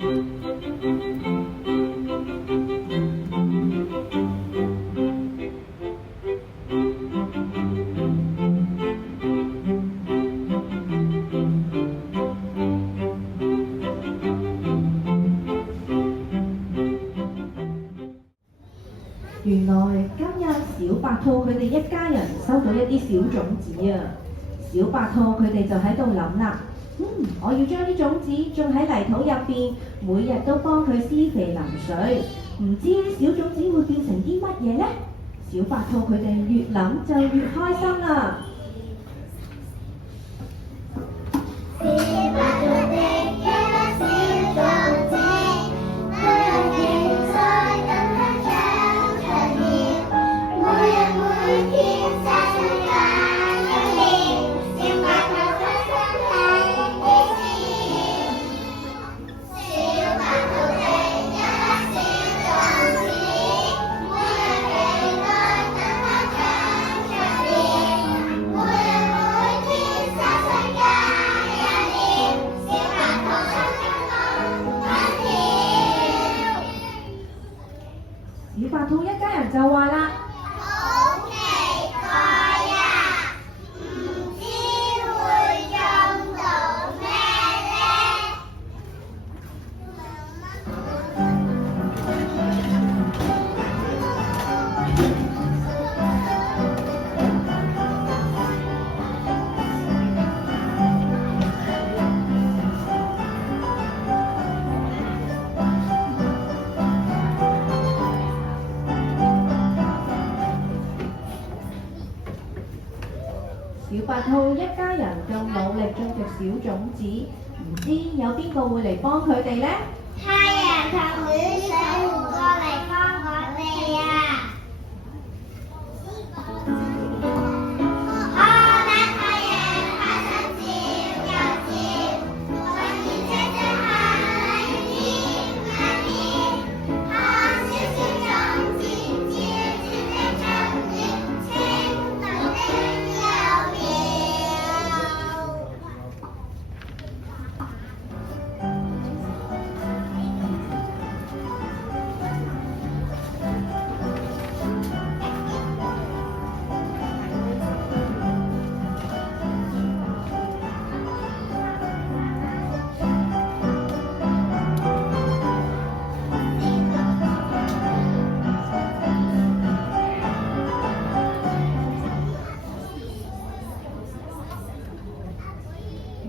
原來今日小白兔佢哋一家人收到一啲小種子啊！小白兔佢哋就喺度諗啦，我要將啲種子種喺泥土入邊，每日都幫佢施肥淋水。唔知小種子會變成啲乜嘢呢？小白兔佢哋越諗就越開心啦！小白兔一家人就話啦：好期待呀！唔知會種到咩呢？小白兔一家人咁努力種植小種子，唔知有邊個會嚟幫佢哋呢？太陽同雨水會過嚟幫我哋啊！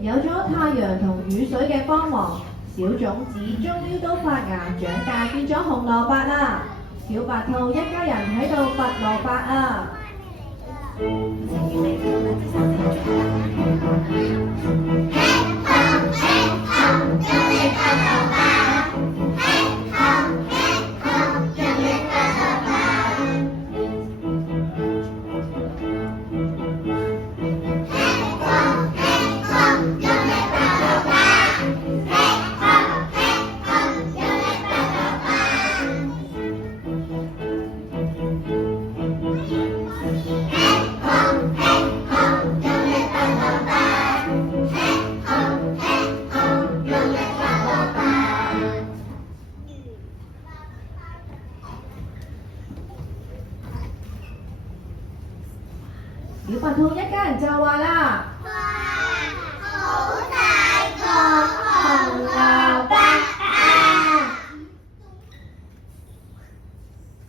有咗太陽同雨水嘅幫忙，小種子終於都發芽長大，變咗紅蘿蔔啦！小白兔一家人喺度拔蘿蔔啊！小白兔一家人就話啦：哇，好大個紅蘿蔔啊！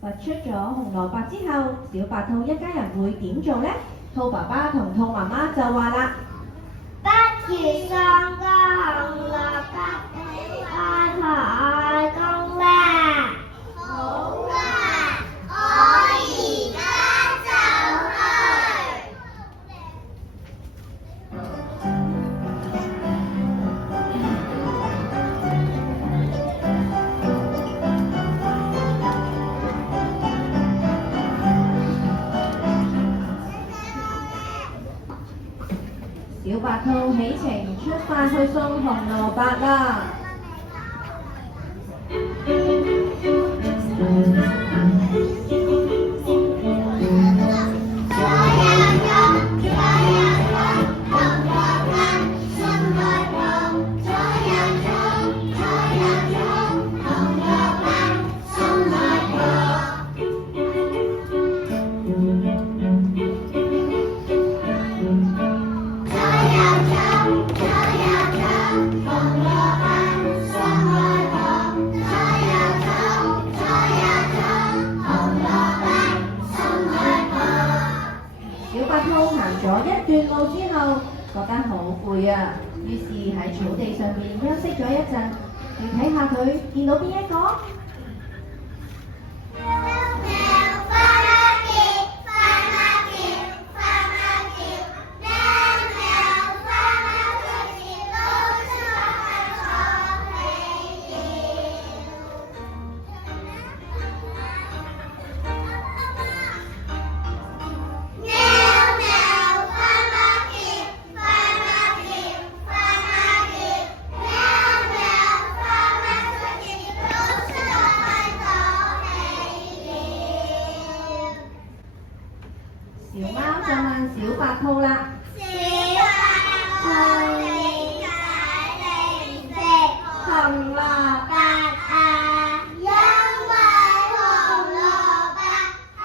拔出咗紅蘿蔔之後，小白兔一家人會點做呢？兔爸爸同兔媽媽就話啦：不如送個紅蘿蔔俾外婆外公啦！好啊，我而家就去。小白兔起程出發去送紅蘿蔔啦！左右種，左右種，左右種。攰啊，於是喺草地上面休息咗一陣，你睇下佢見到邊一個？小貓就問小白兔啦。小白兔點解你唔食紅蘿蔔啊？因為紅蘿蔔係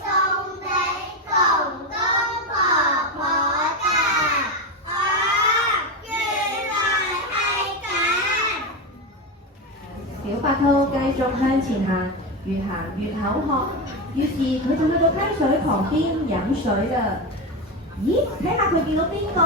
送俾公公婆婆㗎。哦，原來係咁。小白兔繼續向前行，越行越口渴。於是佢就去到溪水旁邊飲水啦。咦？睇下佢見到邊個？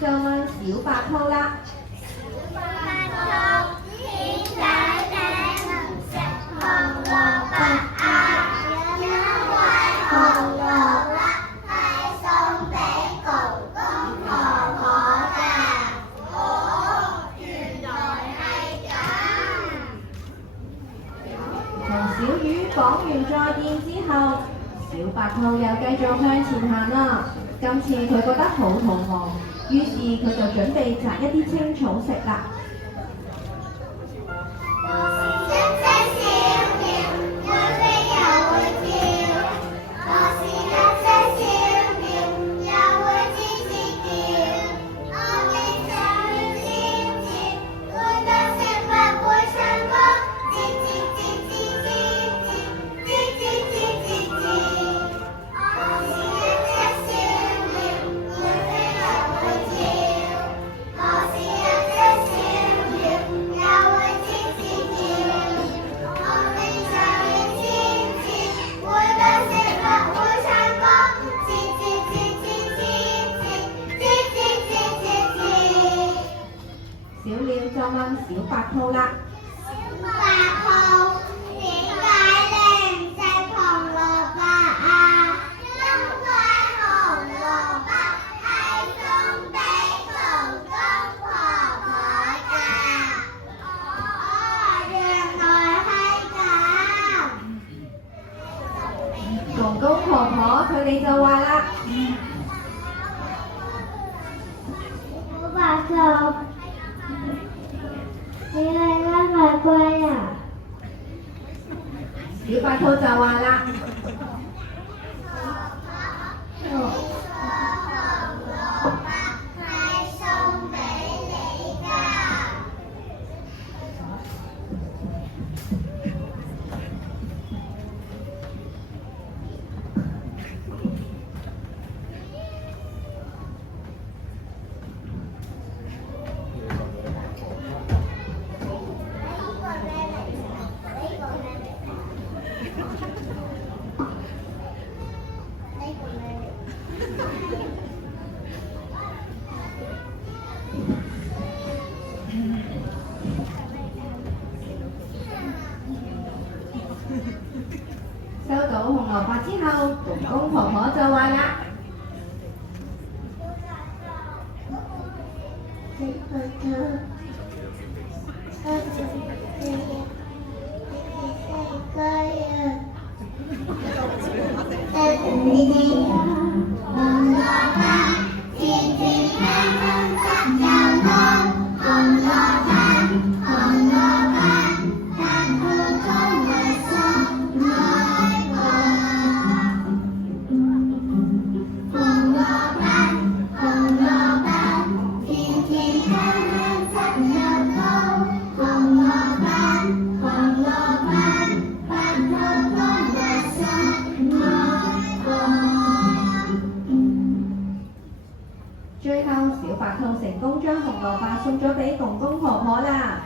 就問小白兔啦。小白兔點解你唔食紅蘿蔔啊？因為紅蘿蔔係送俾公公婆婆㗎。哦，原來係咁。同小魚講完再見之後，小白兔又繼續向前行啦。今次佢覺得好肚餓。於是佢就準備摘一啲青草食啦。小鳥就問小白兔啦。小白兔點解你唔食紅蘿蔔啊？因為紅蘿蔔係送俾公公婆婆㗎。哦，原來係咁。公公婆婆佢哋就話啦。小白兔。你係乜鬼龜啊？小白兔就話啦。收到紅蘿蔔之後，公公婆婆就話啦。最後小白兔成功將紅蘿蔔送咗俾公公婆婆啦。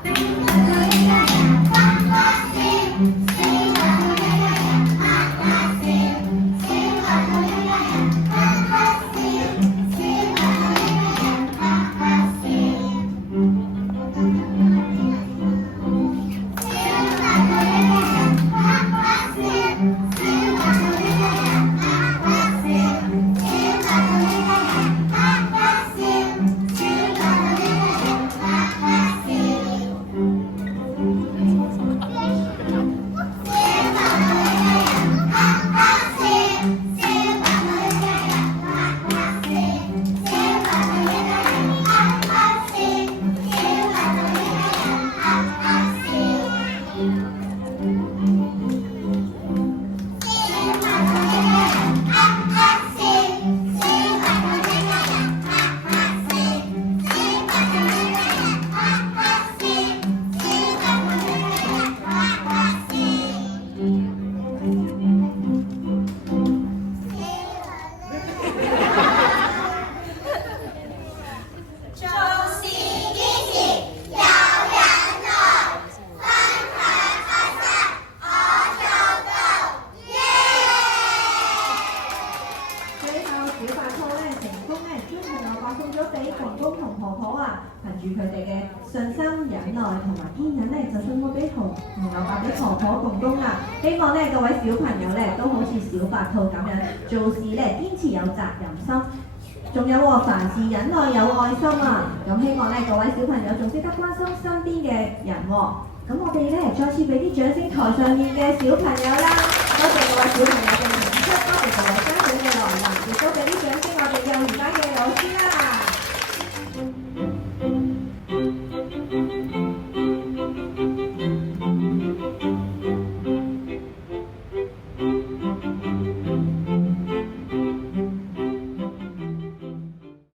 憑住佢哋嘅信心、忍耐同埋堅忍咧，就送咗俾紅蘿蔔俾婆婆公公啦。希望咧各位小朋友咧都好似小白兔咁樣做事咧堅持有責任心，仲有凡事忍耐有愛心啊！咁希望咧各位小朋友仲識得關心身邊嘅人喎。咁我哋咧再次俾啲掌聲台上面嘅小朋友啦，多謝各位小朋友嘅演出，多謝各位家長嘅來臨，亦都俾啲掌聲我哋幼兒班嘅